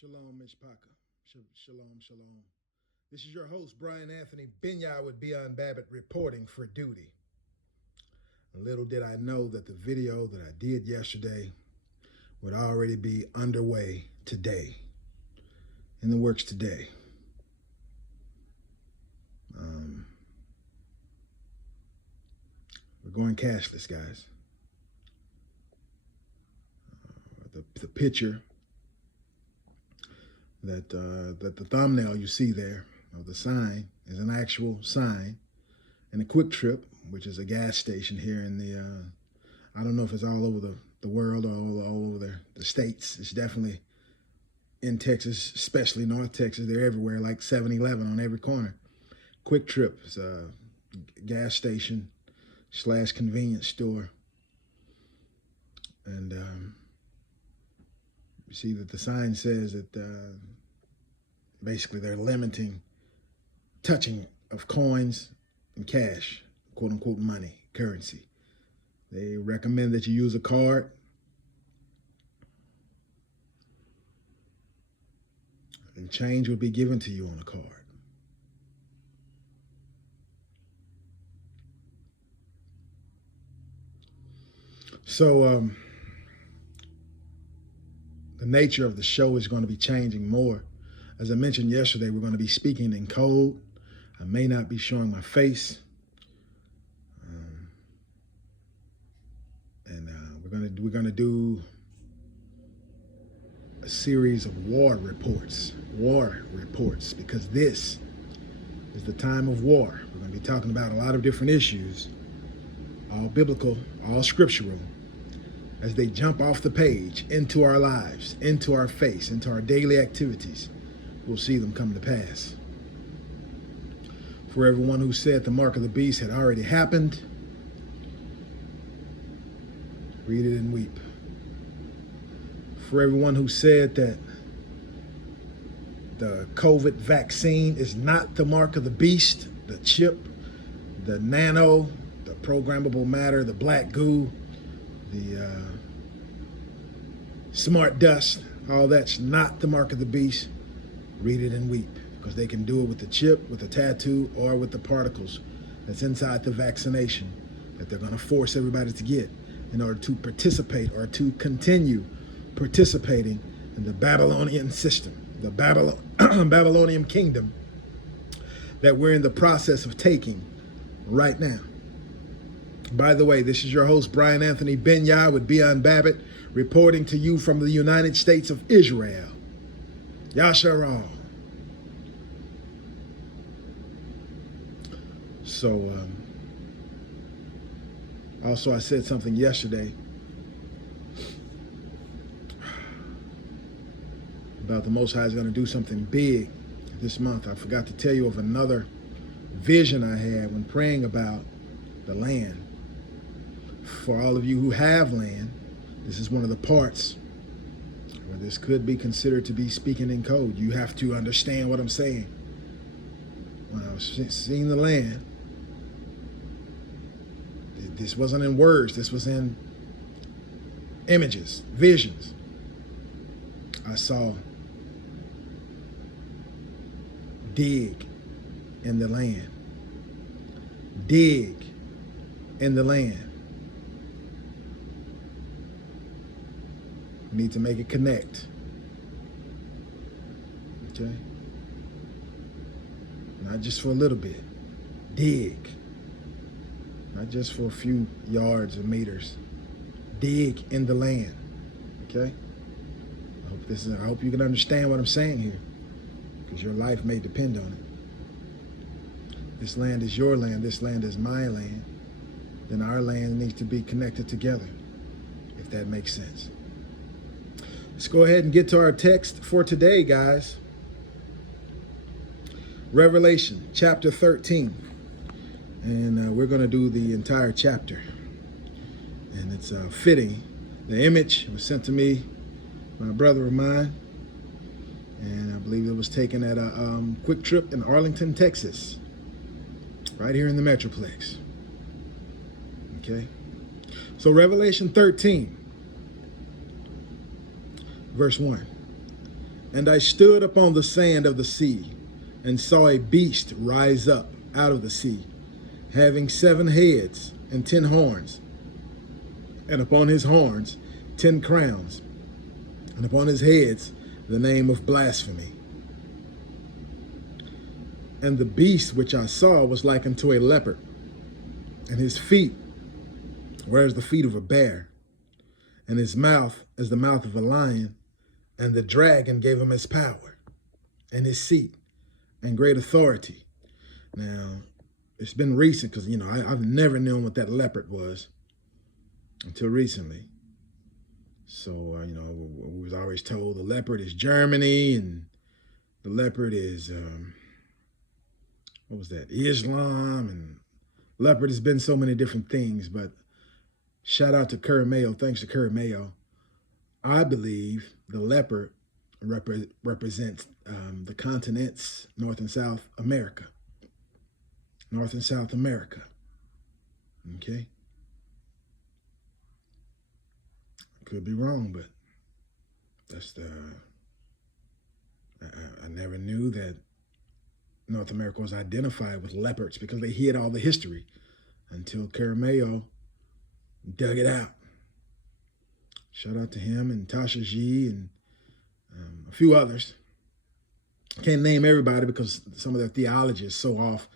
Shalom, Mishpaka. Shalom, shalom. This is your host, Brian Anthony Binyai with Beyond Babbitt, reporting for duty. Little did I know that the video that I did yesterday would already be underway today, in the works today. We're going cashless, guys. The picture that the thumbnail you see there of the sign is an actual sign in a Quick Trip, which is a gas station here in the I don't know if it's all over the world or all over the states. It's definitely in Texas, especially North Texas. They're everywhere, like 7-Eleven on every corner. Quick Trip is a gas station / convenience store, and you see that the sign says that basically they're limiting touching of coins and cash, quote unquote money, currency. They recommend that you use a card. And change would be given to you on a card. So the nature of the show is going to be changing more. As I mentioned yesterday, we're going to be speaking in code. I may not be showing my face. We're going to do a series of war reports, because this is the time of war. We're going to be talking about a lot of different issues, all biblical, all scriptural, as they jump off the page into our lives, into our face, into our daily activities. We'll see them come to pass. For everyone who said the mark of the beast had already happened, read it and weep. For everyone who said that the COVID vaccine is not the mark of the beast, the chip, the nano, the programmable matter, the black goo, the smart dust, all that's not the mark of the beast, read it and weep, because they can do it with the chip, with the tattoo, or with the particles that's inside the vaccination that they're going to force everybody to get in order to participate or to continue participating in the Babylonian system, the Babylonian kingdom that we're in the process of taking right now. By the way, this is your host, Brian Anthony Binyai with Beyond Babbitt, reporting to you from the United States of Israel. Yasharal. So, also I said something yesterday about the Most High is going to do something big this month. I forgot to tell you of another vision I had when praying about the land. For all of you who have land, this is one of the parts where this could be considered to be speaking in code. You have to understand what I'm saying. When I was seeing the land, this wasn't in words, this was in images, visions. I saw dig in the land. Dig in the land. We need to make it connect. Okay? Not just for a little bit. Dig. Not just for a few yards or meters. Dig in the land. Okay? I hope you can understand what I'm saying here, because your life may depend on it. This land is your land. This land is my land. Then our land needs to be connected together, if that makes sense. Let's go ahead and get to our text for today, guys. Revelation chapter 13. And we're going to do the entire chapter. And it's fitting. The image was sent to me by a brother of mine. And I believe it was taken at a Quick Trip in Arlington, Texas. Right here in the Metroplex. Okay. So Revelation 13. Verse 1. And I stood upon the sand of the sea, and saw a beast rise up out of the sea, having 7 heads and 10 horns, and upon his horns 10 crowns, and upon his heads the name of blasphemy. And the beast which I saw was like unto a leopard, and his feet were as the feet of a bear, and his mouth as the mouth of a lion. And the dragon gave him his power, and his seat, and great authority. Now, it's been recent, because, I've never known what that leopard was until recently. So, we was always told the leopard is Germany, and the leopard is, Islam, and leopard has been so many different things. But shout out to Curry Mayo. Thanks to Curry Mayo. I believe the leopard represents the continents, North and South America. North and South America. Okay? Could be wrong, but that's I never knew that North America was identified with leopards, because they hid all the history until Caramayo dug it out. Shout out to him and Tasha G and a few others. Can't name everybody because some of their theology is so off.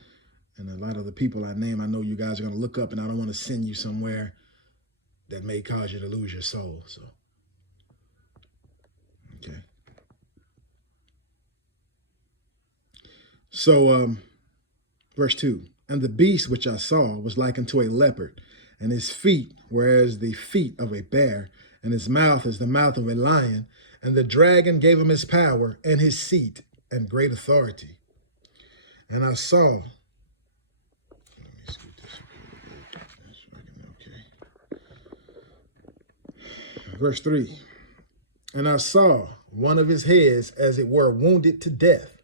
And a lot of the people I name, I know you guys are going to look up, and I don't want to send you somewhere that may cause you to lose your soul. So, okay. So, verse 2, and the beast which I saw was like unto a leopard, and his feet were as the feet of a bear, and his mouth as the mouth of a lion. And the dragon gave him his power and his seat and great authority. And I saw, let me scoot this a little bit. Okay. Verse 3, and I saw one of his heads as it were wounded to death,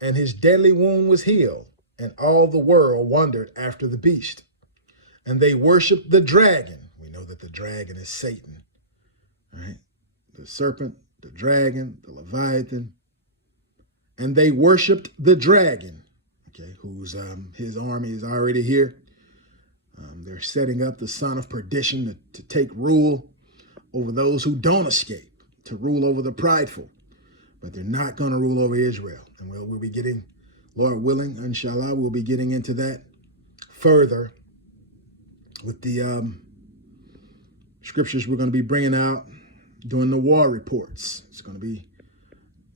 and his deadly wound was healed, and all the world wondered after the beast. And they worshiped the dragon. We know that the dragon is Satan, right? The serpent, the dragon, the Leviathan. And they worshiped the dragon, okay, whose his army is already here. They're setting up the son of perdition to take rule over those who don't escape, to rule over the prideful. But they're not going to rule over Israel. And we'll be getting, Lord willing, inshallah, we'll be getting into that further with the scriptures we're going to be bringing out during the war reports. It's going to be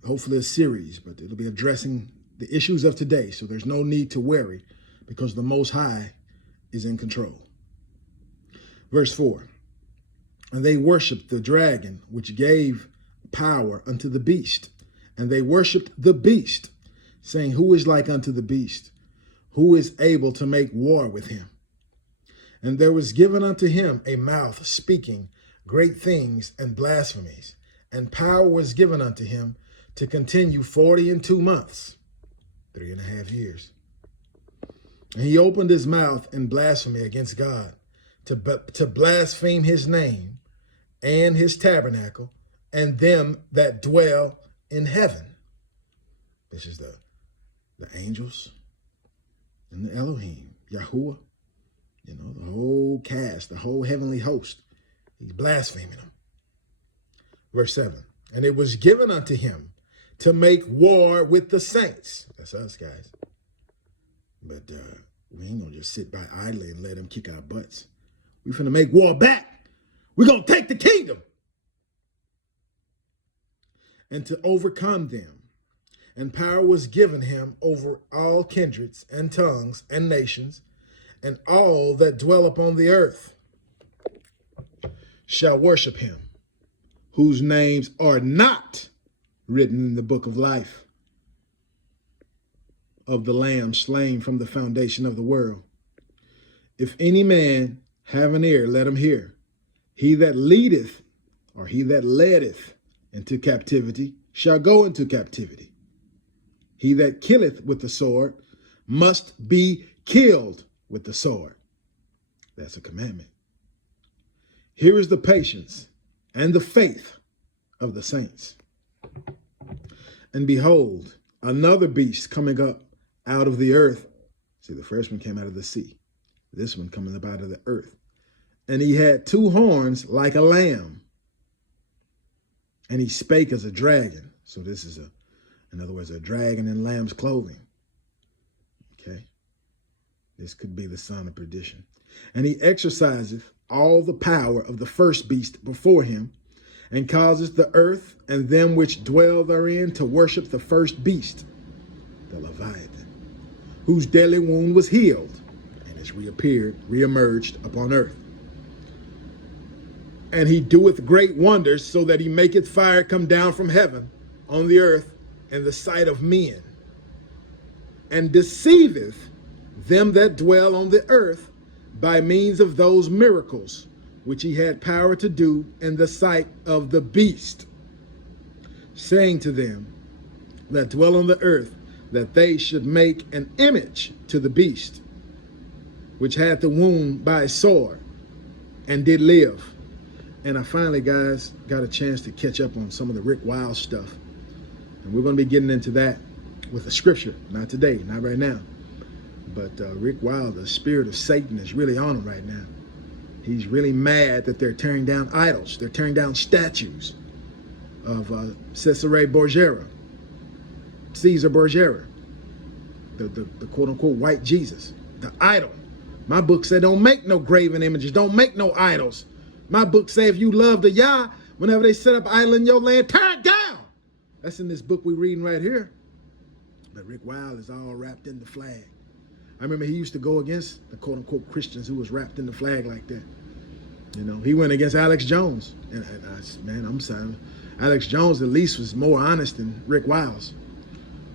hopefully a series, but it'll be addressing the issues of today. So there's no need to worry, because the Most High is in control. Verse 4, and they worshiped the dragon, which gave power unto the beast. And they worshiped the beast, saying, who is like unto the beast? Who is able to make war with him? And there was given unto him a mouth speaking great things and blasphemies, and power was given unto him to continue 42 months, 3.5 years. And he opened his mouth in blasphemy against God, to blaspheme his name and his tabernacle and them that dwell in heaven. This is the angels and the Elohim, Yahuwah, the whole cast, the whole heavenly host. He's blaspheming them. Verse 7, and it was given unto him to make war with the saints. That's us, guys. But we ain't going to just sit by idly and let them kick our butts. We finna make war back. We're going to take the kingdom. And to overcome them. And power was given him over all kindreds and tongues and nations, and all that dwell upon the earth shall worship him, whose names are not written in the book of life of the Lamb slain from the foundation of the world. If any man have an ear, let him hear. He that leadeth, or he that leadeth into captivity, shall go into captivity. He that killeth with the sword must be killed with the sword. That's a commandment. Here is the patience and the faith of the saints. And behold, another beast coming up out of the earth. See, the first one came out of the sea. This one coming up out of the earth. And he had two horns like a lamb. And he spake as a dragon. So this is in other words, a dragon in lamb's clothing. Okay. This could be the son of perdition. And he exerciseth all the power of the first beast before him, and causes the earth and them which dwell therein to worship the first beast, the Leviathan, whose deadly wound was healed, and is reemerged upon earth. And he doeth great wonders, so that he maketh fire come down from heaven on the earth in the sight of men, and deceiveth them that dwell on the earth by means of those miracles which he had power to do in the sight of the beast, saying to them that dwell on the earth, that they should make an image to the beast, which had the wound by a sword, and did live. And I finally, guys, got a chance to catch up on some of the Rick Wiles stuff. And we're going to be getting into that with the scripture. Not today, not right now. But Rick Wiles, the spirit of Satan is really on him right now. He's really mad that they're tearing down idols. They're tearing down statues of Cesare Borgia, Caesar Borgia, the quote-unquote white Jesus, the idol. My book said don't make no graven images, don't make no idols. My book say if you love the Yah, whenever they set up idol in your land, tear it down. That's in this book we're reading right here. But Rick Wiles is all wrapped in the flag. I remember he used to go against the quote-unquote Christians who was wrapped in the flag like that. You know, he went against Alex Jones. And I said, man, I'm sorry. Alex Jones at least was more honest than Rick Wiles.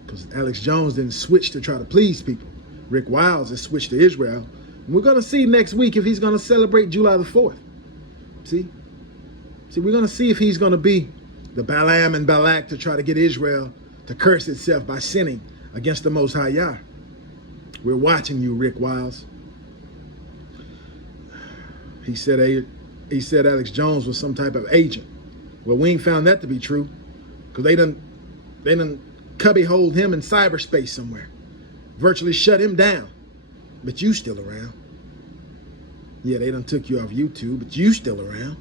Because Alex Jones didn't switch to try to please people. Rick Wiles has switched to Israel. And we're going to see next week if he's going to celebrate July the 4th. See, we're going to see if he's going to be the Balaam and Balak to try to get Israel to curse itself by sinning against the Most High Yah. We're watching you, Rick Wiles. He said Alex Jones was some type of agent. Well, we ain't found that to be true, because they done cubby-holed him in cyberspace somewhere, virtually shut him down. But you still around. Yeah, they done took you off YouTube, but you still around.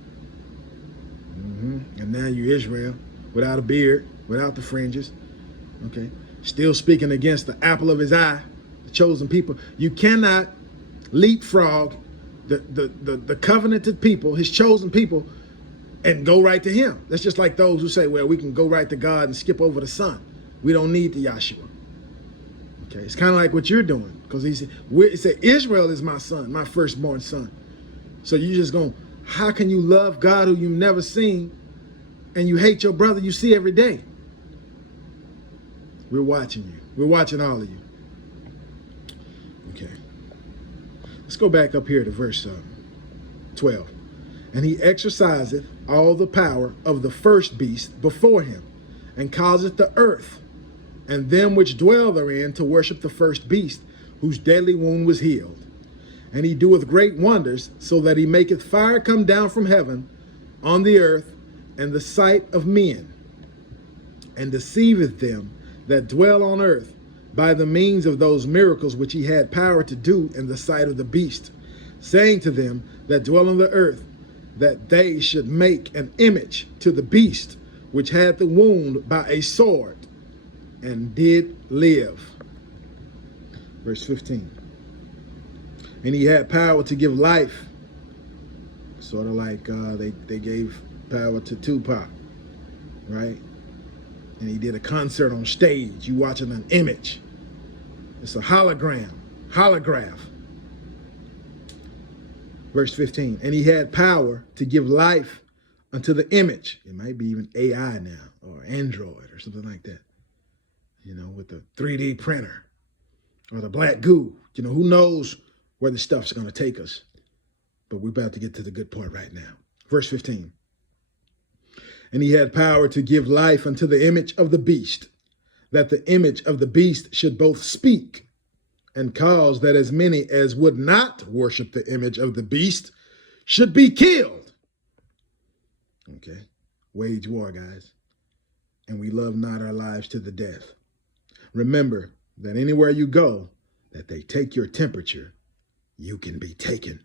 And now you're Israel, without a beard, without the fringes. Okay, still speaking against the apple of his eye, the chosen people. You cannot leapfrog the covenanted people, his chosen people, and go right to him. That's just like those who say, well, we can go right to God and skip over the Son. We don't need the Yahshua. Okay, it's kind of like what you're doing, because he said, Israel is my son, my firstborn son. So you just going, how can you love God who you've never seen, and you hate your brother you see every day? We're watching you. We're watching all of you. Okay. Let's go back up here to verse 12. And he exerciseth all the power of the first beast before him, and causeth the earth and them which dwell therein to worship the first beast, whose deadly wound was healed. And he doeth great wonders, so that he maketh fire come down from heaven on the earth in the sight of men, and deceiveth them that dwell on earth by the means of those miracles which he had power to do in the sight of the beast, saying to them that dwell on the earth, that they should make an image to the beast, which had the wound by a sword, and did live. Verse 15. And he had power to give life, sort of like they gave power to Tupac, right? And he did a concert on stage. You watching an image. It's a holograph. Verse 15. And he had power to give life unto the image. It might be even AI now, or Android, or something like that. You know, with the 3D printer or the black goo. You know, who knows where the stuff's going to take us. But we're about to get to the good part right now. Verse 15. And he had power to give life unto the image of the beast, that the image of the beast should both speak, and cause that as many as would not worship the image of the beast should be killed. Okay, wage war, guys. and we love not our lives to the death. Remember that anywhere you go, that they take your temperature, you can be taken.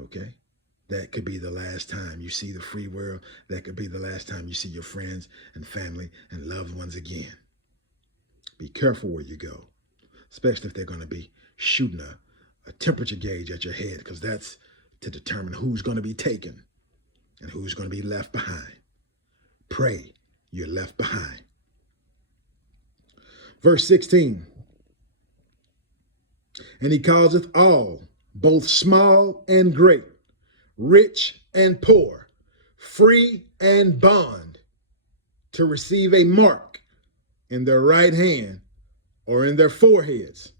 Okay? That could be the last time you see the free world. That could be the last time you see your friends and family and loved ones again. Be careful where you go, especially if they're going to be shooting a temperature gauge at your head, because that's to determine who's going to be taken and who's going to be left behind. Pray you're left behind. Verse 16. And he causeth all, both small and great, rich and poor, free and bond, to receive a mark in their right hand or in their foreheads.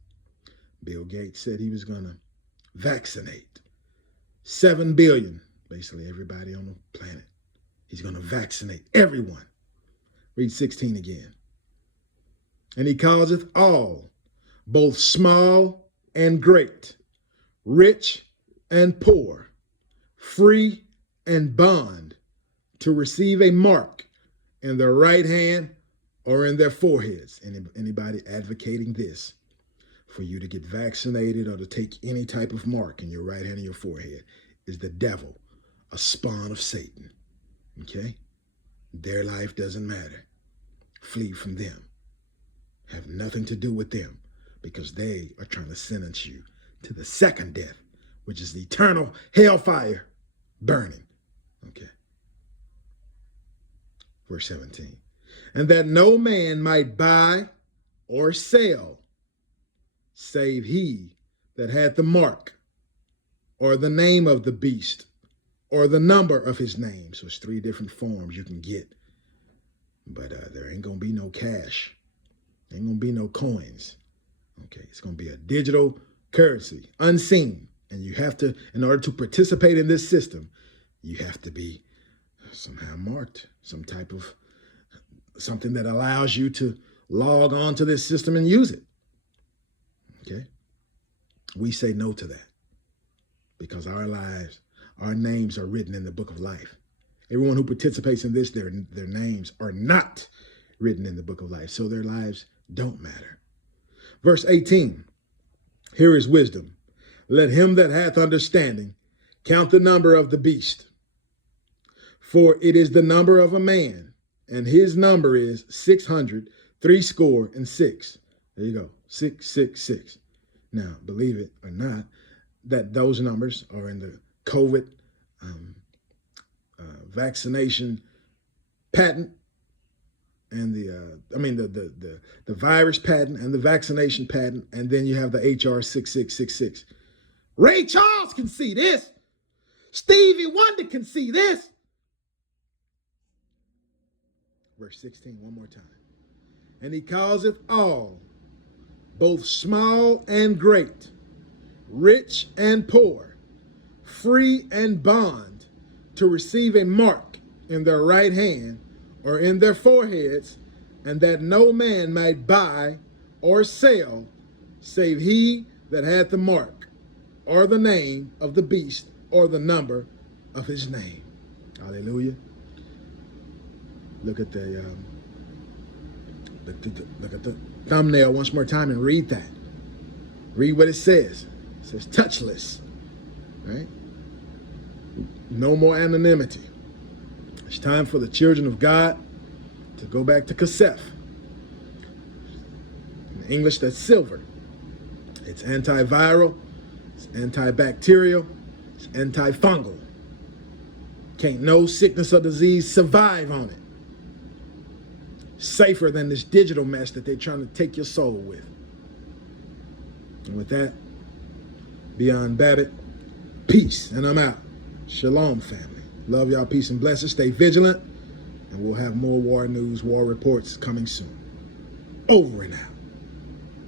Bill Gates said he was going to vaccinate 7 billion, basically everybody on the planet. He's going to vaccinate everyone. Read 16 again. And he causeth all, both small and great, rich and poor, free and bond, to receive a mark in their right hand or in their foreheads. Anybody advocating this, for you to get vaccinated or to take any type of mark in your right hand or your forehead, is the devil, a spawn of Satan. Okay? Their life doesn't matter. Flee from them. Have nothing to do with them, because they are trying to sentence you to the second death, which is the eternal hellfire burning. Okay. Verse 17. And that no man might buy or sell, save he that had the mark, or the name of the beast, or the number of his name. So it's 3 different forms you can get. But there ain't going to be no cash. Ain't going to be no coins. Okay, it's going to be a digital currency, unseen. And you have to, in order to participate in this system, you have to be somehow marked, some type of, something that allows you to log on to this system and use it. Okay? We say no to that, because our lives, our names are written in the book of life. Everyone who participates in this, their names are not written in the book of life, so their lives don't matter. Verse 18, here is wisdom. Let him that hath understanding count the number of the beast, for it is the number of a man, and his number is 666. There you go, 666. Now, believe it or not, that those numbers are in the COVID vaccination patent, and the virus patent and the vaccination patent, and then you have the HR 6666. Ray Charles can see this. Stevie Wonder can see this. Verse 16, one more time. And he causeth all, both small and great, rich and poor, free and bond, to receive a mark in their right hand or in their foreheads, and that no man might buy or sell, save he that had the mark, or the name of the beast, or the number of his name. Hallelujah. Look at the thumbnail once more time and read that. Read what it says. It says touchless, right? No more anonymity. It's time for the children of God to go back to Kasef. In English, that's silver. It's antiviral, it's antibacterial, it's antifungal. Can't no sickness or disease survive on it. Safer than this digital mess that they're trying to take your soul with. And with that, Beyond Babbitt, peace, and I'm out. Shalom, family. Love y'all, peace and blessings. Stay vigilant, and we'll have more war news, war reports coming soon. Over and out.